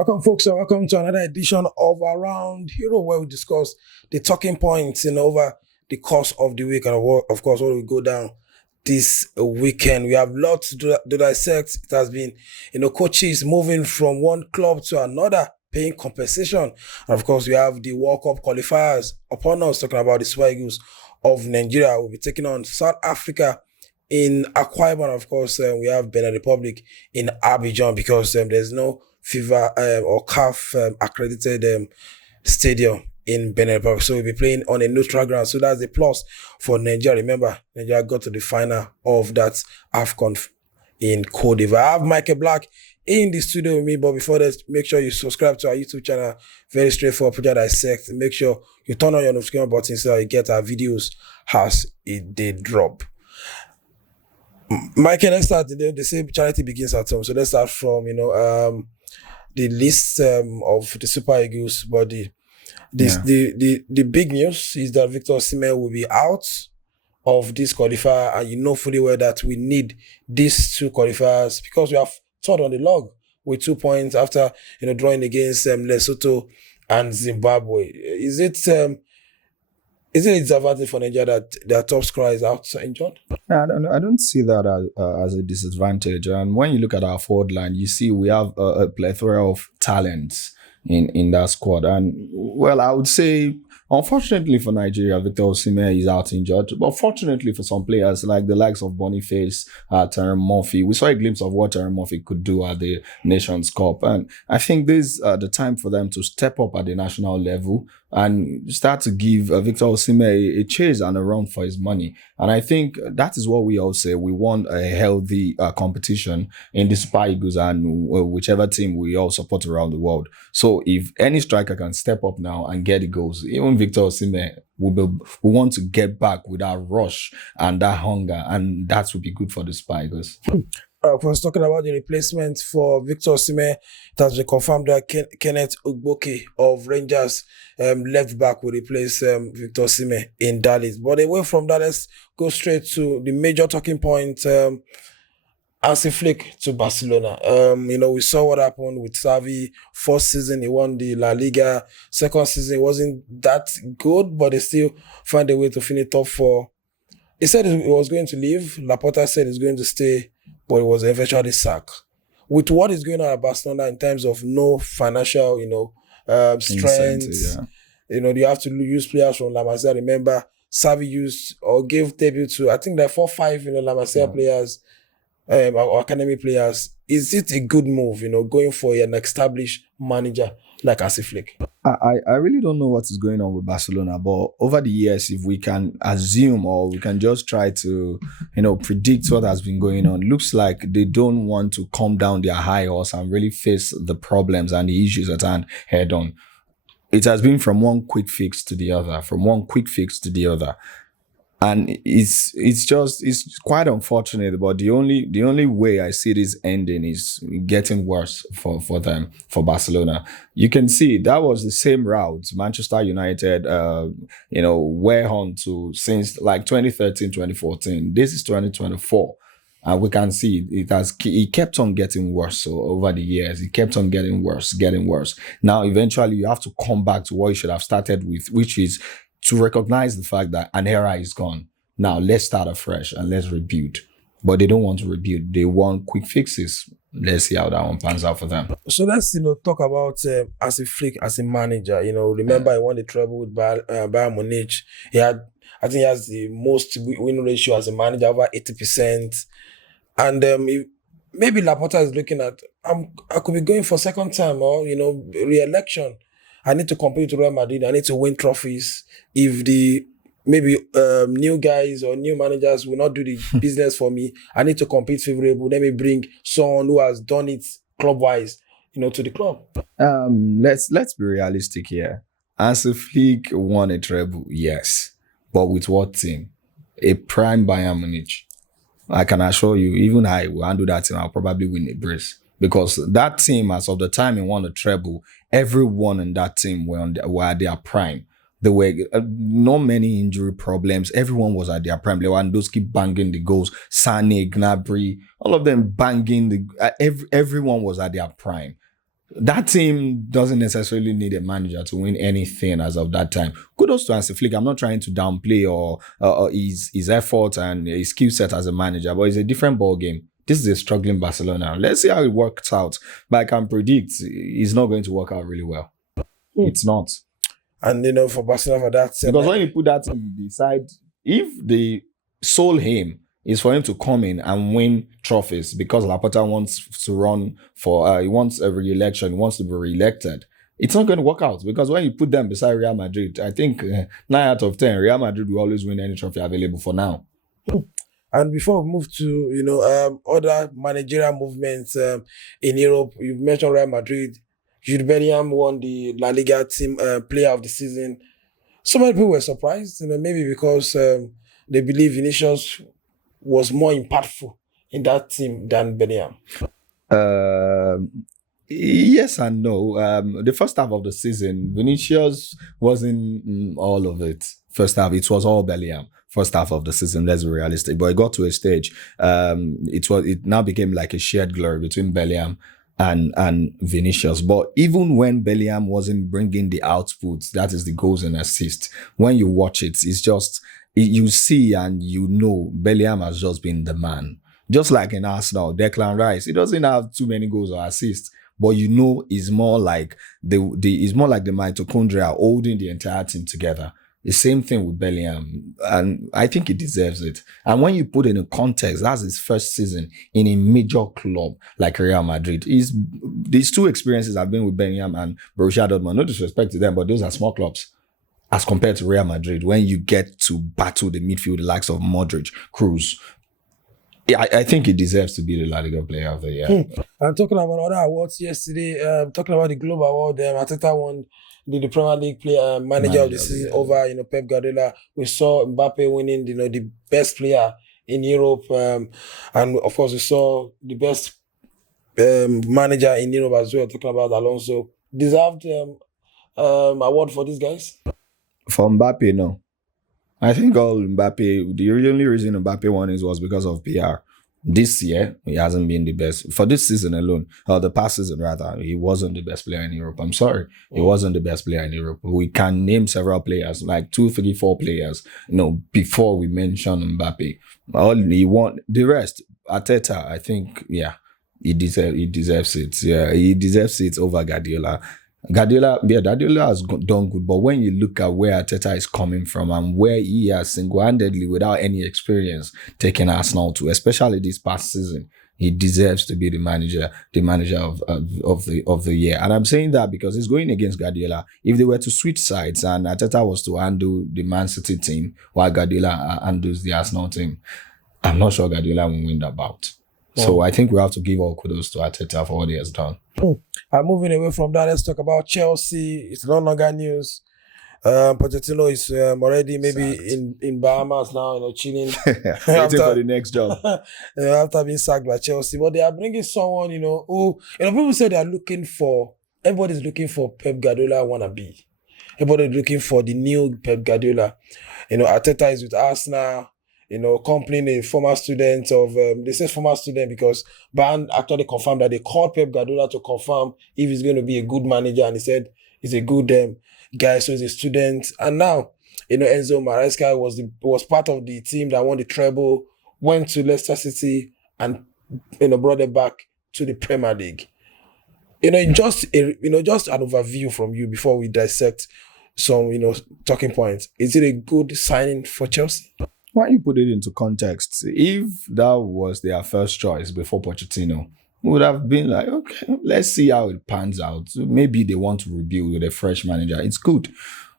Welcome, folks, and welcome to another edition of Around Hero, where we discuss the talking points over the course of the week, and of course, what will go down this weekend. We have lots to dissect. It has been, coaches moving from one club to another, paying compensation, and of course, we have the World Cup qualifiers upon us, talking about the Super Eagles of Nigeria. We'll be taking on South Africa in Akwa Ibom. Of course, we have Benin Republic in Abidjan, because there's no FIFA or CAF accredited stadium in Benin Republic. So we'll be playing on a neutral ground. So that's a plus for Nigeria. Remember, Nigeria got to the final of that AFCON in Cote d'Ivoire. I have Michael Black in the studio with me, but before that, make sure you subscribe to our YouTube channel. Very straightforward, Project Dissect. Make sure you turn on your notification button so you get our videos as they drop. Michael, let's start. They say charity begins at home. So let's start from, the list of the Super Eagles. But the big news is that Victor Osimhen will be out of this qualifier, and you know fully well that we need these two qualifiers because we have third on the log with 2 points after drawing against Lesotho and Zimbabwe. Is it a disadvantage for Nigeria that their top scorer is out injured? I don't see that as a disadvantage. And when you look at our forward line, you see we have a plethora of talents in that squad. And, well, I would say, unfortunately for Nigeria, Victor Osimhen is out injured. But fortunately for some players, like the likes of Boniface, Terence Murphy, we saw a glimpse of what Terence Murphy could do at the Nations Cup. And I think this is the time for them to step up at the national level and start to give Victor Osimhen a chase and a run for his money. And I think that is what we all say. We want a healthy competition in the Super Eagles and whichever team we all support around the world. So if any striker can step up now and get the goals, even Victor Osimhen, we want to get back with that rush and that hunger, and that would be good for the Super Eagles. I was talking about the replacement for Victor Osimhen. It has been confirmed that Kenneth Ugboke of Rangers left back will replace Victor Osimhen in that list. But away from that, let's go straight to the major talking point. Hansi Flick to Barcelona. We saw what happened with Xavi. First season, he won the La Liga. Second season, it wasn't that good, but they still found a way to finish top four. He said he was going to leave. Laporta said he's going to stay, but it was eventually sacked. With what is going on at Barcelona in terms of no financial, strength, you have to use players from La Masia. Remember, Xavi used or gave debut to, I think, like 4-5, La Masia players, or academy players. Is it a good move, going for an established manager like Hansi Flick? I really don't know what is going on with Barcelona, but over the years, if we can assume or we can just try to, predict what has been going on, looks like they don't want to calm down their high horse and really face the problems and the issues at hand head on. It has been from one quick fix to the other, And it's quite unfortunate, but the only way I see this ending is getting worse for them, for Barcelona. You can see that was the same route Manchester United, were on to since like 2013, 2014. This is 2024. And we can see it kept on getting worse. So over the years, it kept on getting worse. Now, eventually you have to come back to what you should have started with, which is to recognize the fact that an era is gone. Now, let's start afresh and let's rebuild. But they don't want to rebuild. They want quick fixes. Let's see how that one pans out for them. So let's, talk about Hansi Flick as a manager. Remember, he won the treble with Bayern Munich. He has the most win ratio as a manager, over 80%. And maybe Laporta is looking at, I could be going for second time or, re-election. I need to compete with Real Madrid. I need to win trophies. If the new guys or new managers will not do the business for me, I need to compete favorable. Let me bring someone who has done it club-wise, to the club. Let's be realistic here. Hansi Flick won a treble, yes. But with what team? A prime Bayern Munich. I can assure you, even I will handle that team, I'll probably win a brace. Because that team, as of the time he won the treble, everyone in that team were at their prime. There were not many injury problems. Everyone was at their prime. Lewandowski banging the goals. Sané, Gnabry, all of them banging everyone was at their prime. that team doesn't necessarily need a manager to win anything as of that time. Kudos to Hansi Flick. I'm not trying to downplay or his effort and his skill set as a manager, but it's a different ball game. This is a struggling Barcelona. Let's see how it works out. But I can predict it's not going to work out really well. It's not. And for Barcelona, for that, because when you put that team beside, if the sole aim is for him to come in and win trophies because Laporta wants to run for, he wants a re-election, he wants to be re-elected, it's not going to work out. Because when you put them beside Real Madrid, I think 9 out of 10, Real Madrid will always win any trophy available for now. And before we move to, other managerial movements in Europe, you mentioned Real Madrid. Jude Bellingham won the La Liga team player of the season. So many people were surprised, maybe because they believe Vinicius was more impactful in that team than Bellingham. Yes and no. The first half of the season, Vinicius wasn't all of it. First half, it was all Bellingham. First half of the season, let's be realistic. But it got to a stage, it now became like a shared glory between Bellingham and Vinicius. But even when Bellingham wasn't bringing the outputs, that is the goals and assists, when you watch it, it's just, you see and Bellingham has just been the man. Just like in Arsenal, Declan Rice, he doesn't have too many goals or assists, but it's more like the mitochondria holding the entire team together. The same thing with Bellingham, and I think he deserves it. And when you put it in context, that's his first season in a major club like Real Madrid. These two experiences have been with Bellingham and Borussia Dortmund. No disrespect to them, but those are small clubs as compared to Real Madrid. When you get to battle the midfield, the likes of Modric, Cruz, I think he deserves to be the La Liga Player of the Year. And talking about other awards yesterday, talking about the Global Award, Arteta won the Premier League player manager of the season over Pep Guardiola. We saw Mbappe winning the best player in Europe, and of course we saw the best manager in Europe as well. Talking about Alonso, deserved award for these guys. For Mbappe, no. I think the only reason Mbappe won was because of PR. This year, he hasn't been the best. For this season alone, or the past season rather, he wasn't the best player in Europe. I'm sorry. He wasn't the best player in Europe. We can name several players, like 2, 3, 4 players, before we mention Mbappe. He won the rest. Arteta, I think, he deserves it. Yeah, he deserves it over Guardiola. Guardiola has done good, but when you look at where Arteta is coming from and where he has single-handedly, without any experience, taken Arsenal to, especially this past season, he deserves to be the manager of the year. And I'm saying that because he's going against Guardiola. If they were to switch sides and Arteta was to handle the Man City team while Guardiola handles the Arsenal team, I'm not sure Guardiola will win that bout. So I think we have to give all kudos to Arteta for what he has done. And moving away from that, let's talk about Chelsea. It's no longer news. Pochettino is already maybe in Bahamas now, chilling. Waiting for the next job. After being sacked by Chelsea. But they are bringing someone, who, people say they are everybody's looking for Pep Guardiola wannabe. Everybody's looking for the new Pep Guardiola. Arteta is with Arsenal. Kompany, a former student of, they say former student because BAYERN actually confirmed that they called Pep Guardiola to confirm if he's going to be a good manager, and he said he's a good guy, so he's a student. And now, Enzo Maresca was part of the team that won the treble, went to Leicester City, and brought it back to the Premier League. Just an overview from you before we dissect some talking points. Is it a good signing for Chelsea? When you put it into context, if that was their first choice before Pochettino, would have been like, okay, let's see how it pans out. Maybe they want to rebuild with a fresh manager. It's good.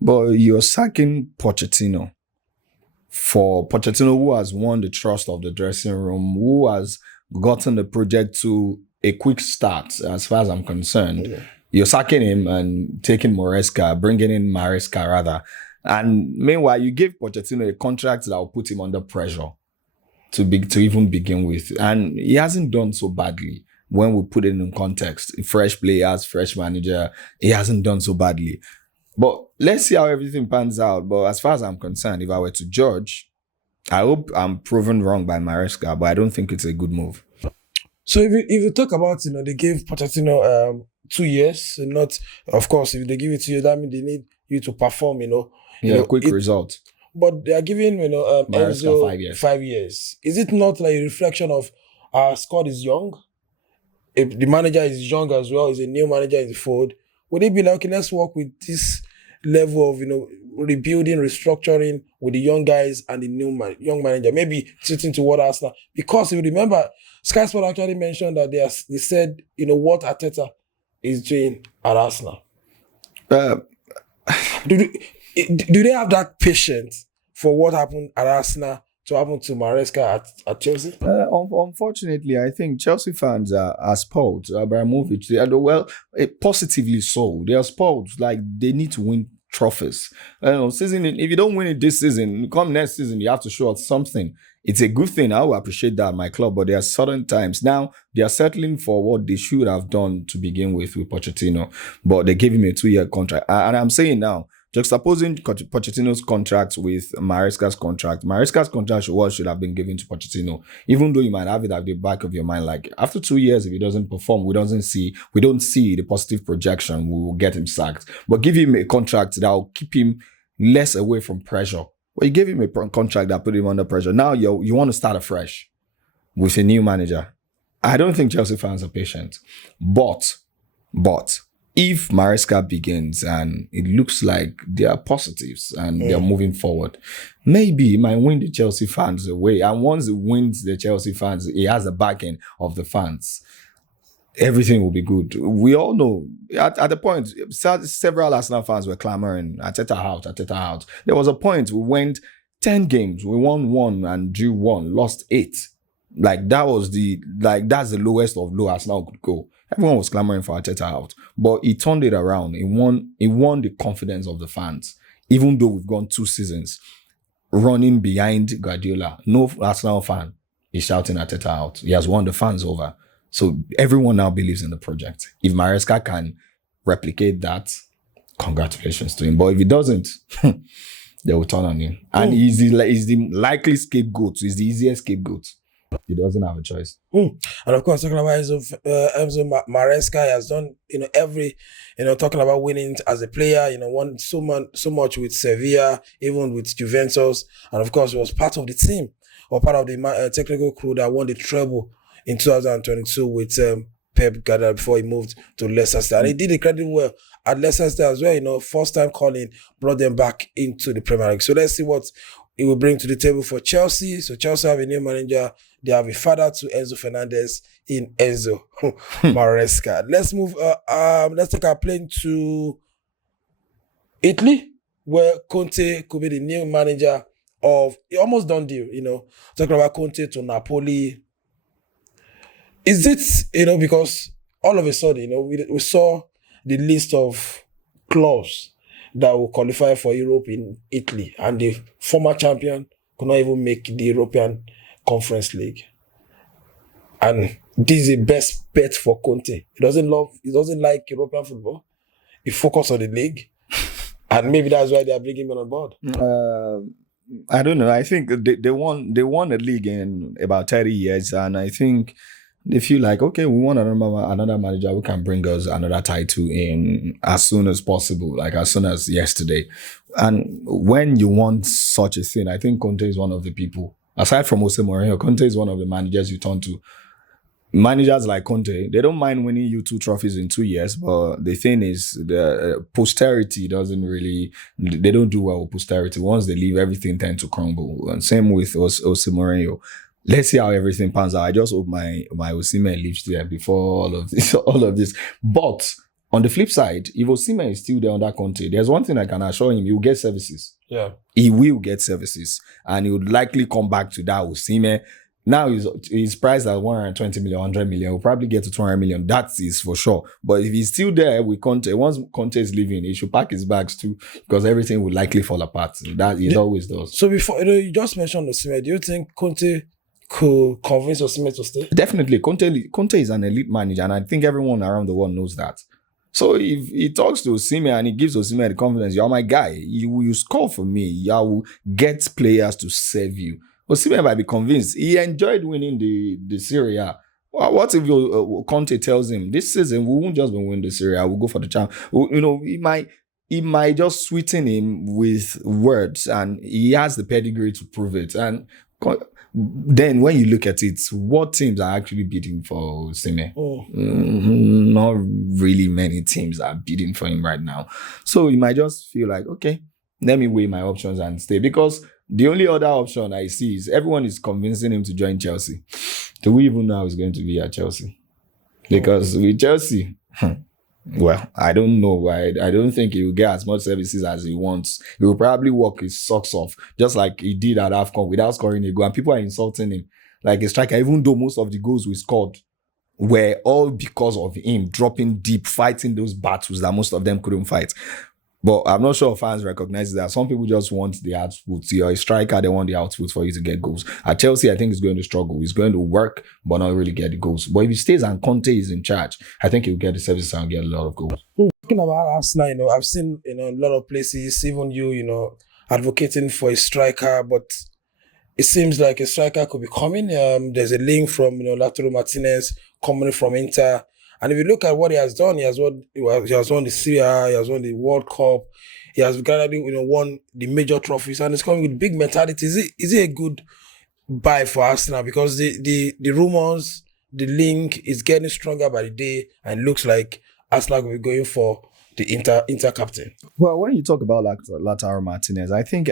But you're sacking Pochettino for Pochettino, who has won the trust of the dressing room, who has gotten the project to a quick start, as far as I'm concerned. Yeah. You're sacking him and taking bringing in Maresca rather. And meanwhile, you gave Pochettino a contract that will put him under pressure to even begin with. And he hasn't done so badly when we put it in context. Fresh players, fresh manager, he hasn't done so badly. But let's see how everything pans out. But as far as I'm concerned, if I were to judge, I hope I'm proven wrong by Maresca, but I don't think it's a good move. So if you talk about, they gave Pochettino 2 years, not, of course, if they give it to you, that means they need you to perform, Yeah, quick it, result. but they are giving, Maresca Enzo 5 years. 5 years. Is it not like a reflection of our squad is young? If the manager is young as well, is a new manager in the fold, would it be like, okay, let's work with this level of, rebuilding, restructuring with the young guys and the young manager, maybe sitting toward Arsenal? Because if you remember, Sky Sport actually mentioned that they said, what Arteta is doing at Arsenal. Uh, Do they have that patience for what happened at Arsenal to happen to Maresca at Chelsea? Unfortunately, I think Chelsea fans are spoiled. Abramovich, they are, well, positively so. They are spoiled. Like, they need to win trophies. Season. If you don't win it this season, come next season, you have to show us something. It's a good thing. I will appreciate that at my club, but there are certain times now they are settling for what they should have done to begin with Pochettino, but they gave him a 2-year contract. And I'm saying now, juxtaposing Pochettino's contract with Maresca's contract should have been given to Pochettino, even though you might have it at the back of your mind, like, after 2 years, if he doesn't perform, we don't see the positive projection, we will get him sacked. But give him a contract that will keep him less away from pressure. Well, you gave him a contract that put him under pressure. Now you want to start afresh with a new manager. I don't think Chelsea fans are patient. But if Maresca begins and it looks like there are positives and they're moving forward, maybe it might win the Chelsea fans away. And once it wins the Chelsea fans, it has the backing of the fans. Everything will be good. We all know at the point, several Arsenal fans were clamoring, Arteta out. There was a point we went 10 games, we won 1 and drew 1, lost 8. Like, that's the lowest of low Arsenal could go. Everyone was clamoring for Arteta out, but he turned it around. He won the confidence of the fans. Even though we've gone 2 seasons running behind Guardiola, no Arsenal fan is shouting Arteta out. He has won the fans over. So everyone now believes in the project. If Maresca can replicate that, congratulations to him. But if he doesn't, they will turn on him. And he's the likely scapegoat. He's the easiest scapegoat. He doesn't have a choice. And of course, talking about Enzo Maresca, he has done, every, talking about winning as a player, won so much with Sevilla, even with Juventus. And of course, he was part of the team or part of the technical crew that won the treble in 2022 with Pep Guardiola before he moved to Leicester. And he did incredibly well at Leicester as well. First time calling brought them back into the Premier League. So let's see what he will bring to the table for Chelsea. So Chelsea have a new manager. They have a father to Enzo Fernandez in Enzo Maresca. Let's move. Let's take our plane to Italy, where Conte could be the new manager of. Almost done deal. Talking about Conte to Napoli. Is it, because all of a sudden, we saw the list of clubs that will qualify for Europe in Italy, and the former champion could not even make the European Conference League. And this is the best bet for Conte. He doesn't like European football. He focuses on the league. And maybe that's why they are bringing him on board. I don't know. I think they won a league in about 30 years, and I think they feel like, okay, we want another manager who can bring us another title in as soon as possible, like as soon as yesterday. And when you want such a thing, I think Conte is one of the people. Aside from Jose Mourinho, Conte is one of the managers you turn to. Managers like Conte, they don't mind winning you 2 trophies in 2 years, but the thing is, the posterity doesn't really, they don't do well with posterity. Once they leave, everything tends to crumble. And same with Jose Mourinho. Let's see how everything pans out. I just hope my Osimhen leaves there before all of this. But on the flip side, if Osimhen is still there under Conte, there's one thing I can assure him: he will get services. Yeah, he will get services, and he would likely come back to that Osimhen. Now he's priced at 120 million, 100 million. He'll probably get to 200 million. That is for sure. But if he's still there with Conte, once Conte is leaving, he should pack his bags too, because everything will likely fall apart. That it always does. So before, you just mentioned Osimhen, do you think Conte could convince Osimhen to stay? Definitely. Conte is an elite manager, and I think everyone around the world knows that. So if he talks to Osimhen and he gives Osimhen the confidence, you're my guy, you score for me, I will get players to serve you. Osimhen might be convinced. He enjoyed winning the Serie A What if Conte tells him this season we won't just win the Serie A, we'll go for the champ. He might just sweeten him with words, and he has the pedigree to prove it. And then when you look at it, what teams are actually bidding for Sime? Not really many teams are bidding for him right now. So you might just feel like, okay, let me weigh my options and stay. Because the only other option I see is everyone is convincing him to join Chelsea. Do we even know how he's going to be at Chelsea? Because with Chelsea, well, I don't know. I don't think he will get as much services as he wants. He will probably work his socks off, just like he did at AFCON without scoring a goal. And people are insulting him like a striker, even though most of the goals we scored were all because of him dropping deep, fighting those battles that most of them couldn't fight. But I'm not sure fans recognize that. Some people just want the output. You're a striker, they want the output for you to get goals. At Chelsea, I think he's going to struggle. He's going to work, but not really get the goals. But if he stays and Conte is in charge, I think he'll get the services and get a lot of goals. Talking about Arsenal, I've seen, a lot of places, even you, advocating for a striker, but it seems like a striker could be coming. There's a link from, Lautaro Martinez coming from Inter. And if you look at what he has done, he has won the Serie A, he has won the World Cup, he has gradually, won the major trophies, and it's coming with big mentality. Is it a good buy for Arsenal? Because the rumors, the link is getting stronger by the day, and it looks like Arsenal will be going for the Inter captain. Well, when you talk about Lautaro Martinez, I think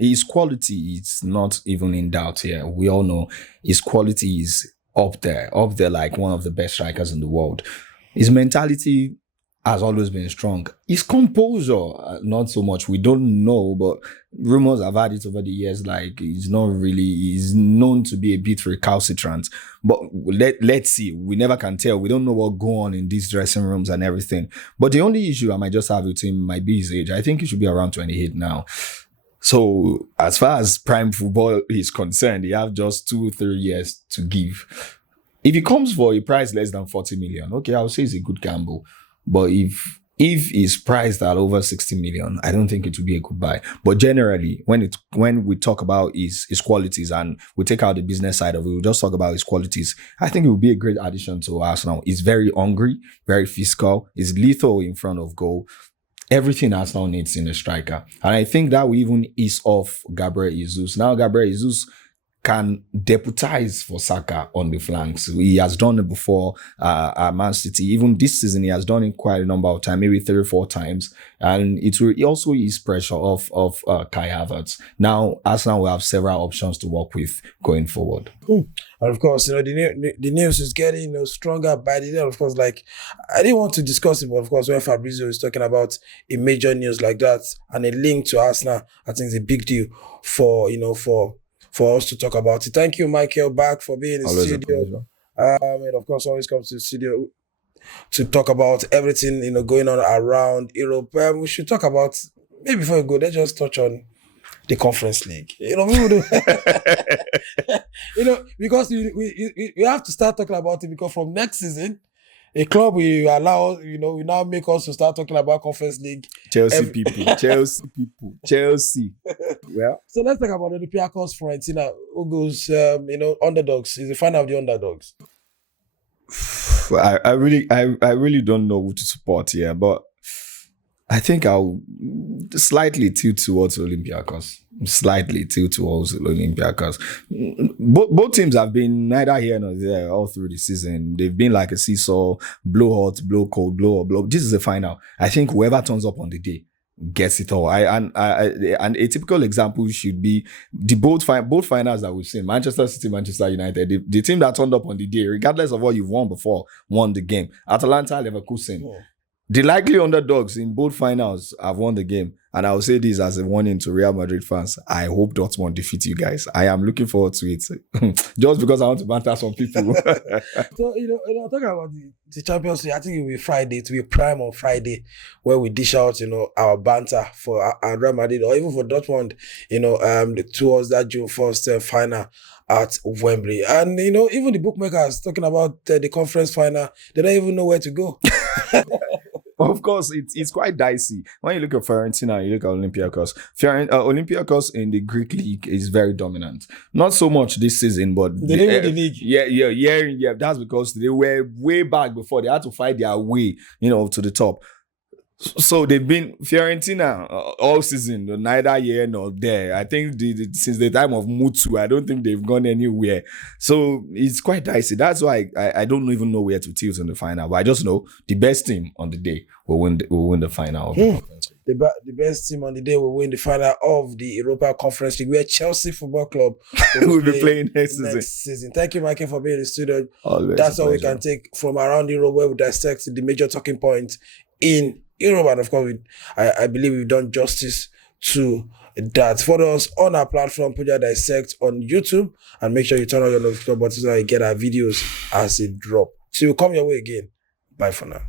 his quality is not even in doubt here. We all know his quality is up there like one of the best strikers in the world. His mentality has always been strong. His composure, not so much. We don't know, but rumors have had it over the years. Like he's known to be a bit recalcitrant. But let's see. We never can tell. We don't know what go on in these dressing rooms and everything. But the only issue I might just have with him might be his age. I think he should be around 28 now. So as far as prime football is concerned, you have just 2-3 years to give. If he comes for a price less than 40 million, okay, I'll say it's a good gamble. But if he's priced at over 60 million, I don't think it would be a good buy. But generally, when we talk about his qualities and we take out the business side of it, we just talk about his qualities, I think it would be a great addition to Arsenal. He's very hungry, very physical, he's lethal in front of goal. Everything Arsenal needs in a striker. And I think that will even ease off Gabriel Jesus. Now Gabriel Jesus can deputize for Saka on the flanks. He has done it before at Man City. Even this season, he has done it quite a number of times, maybe 3 or 4 times. And it will also ease pressure off Kai Havertz. Now, Arsenal will have several options to work with going forward. And of course, the news is getting stronger by the day. Of course, like I didn't want to discuss it, but of course, when Fabrizio is talking about a major news like that and a link to Arsenal, I think it's a big deal for us to talk about it. Thank you, Michael, back for being in the studio. And of course, always comes to the studio to talk about everything going on around Europe. We should talk about, maybe before we go, let's just touch on the Conference League. We will do. Because we have to start talking about it, because from next season, a club will allow, we now make us to start talking about Conference League. Chelsea Chelsea. Well, so let's talk about the Olympiacos Fiorentina, who goes, underdogs. Is the final of the underdogs. I really don't know who to support here, but I think I'll slightly tilt towards Olympiacos. Both teams have been neither here nor there all through the season. They've been like a seesaw, blow hot, blow cold, blow or blow. This is the final. I think whoever turns up on the day gets it all. And a typical example should be the both finals that we've seen: Manchester City, Manchester United. The team that turned up on the day, regardless of what you've won before, won the game. Atalanta, Leverkusen. Oh. The likely underdogs in both finals have won the game. And I will say this as a warning to Real Madrid fans. I hope Dortmund defeat you guys. I am looking forward to it. Just because I want to banter some people. So, talking about the Champions League, I think it will be Friday. It will be prime on Friday, where we dish out, our banter for Real Madrid, or even for Dortmund, towards that June 1st final at Wembley. And, even the bookmakers talking about the conference final, they don't even know where to go. Of course, it's quite dicey. When you look at Fiorentina, you look at Olympiacos. Olympiacos in the Greek league is very dominant. Not so much this season, but They didn't win the league. Yeah. That's because they were way back before. They had to fight their way, to the top. So they've been Fiorentina all season, neither here nor there. I think since the time of Mutu, I don't think they've gone anywhere. So it's quite dicey. That's why I don't even know where to tilt in the final. But I just know the best team on the day will win the final of the conference. The best team on the day will win the final of the Europa Conference League, where Chelsea Football Club will be playing next season. Thank you, Michael, for being in the studio. Always That's all we can take from around Europe, where we dissect the major talking points in Europe. And of course, I believe we've done justice to that. Follow us on our platform, Puja Dissect on YouTube, and make sure you turn on your notification button so that you get our videos as they drop. So we'll come your way again. Bye for now.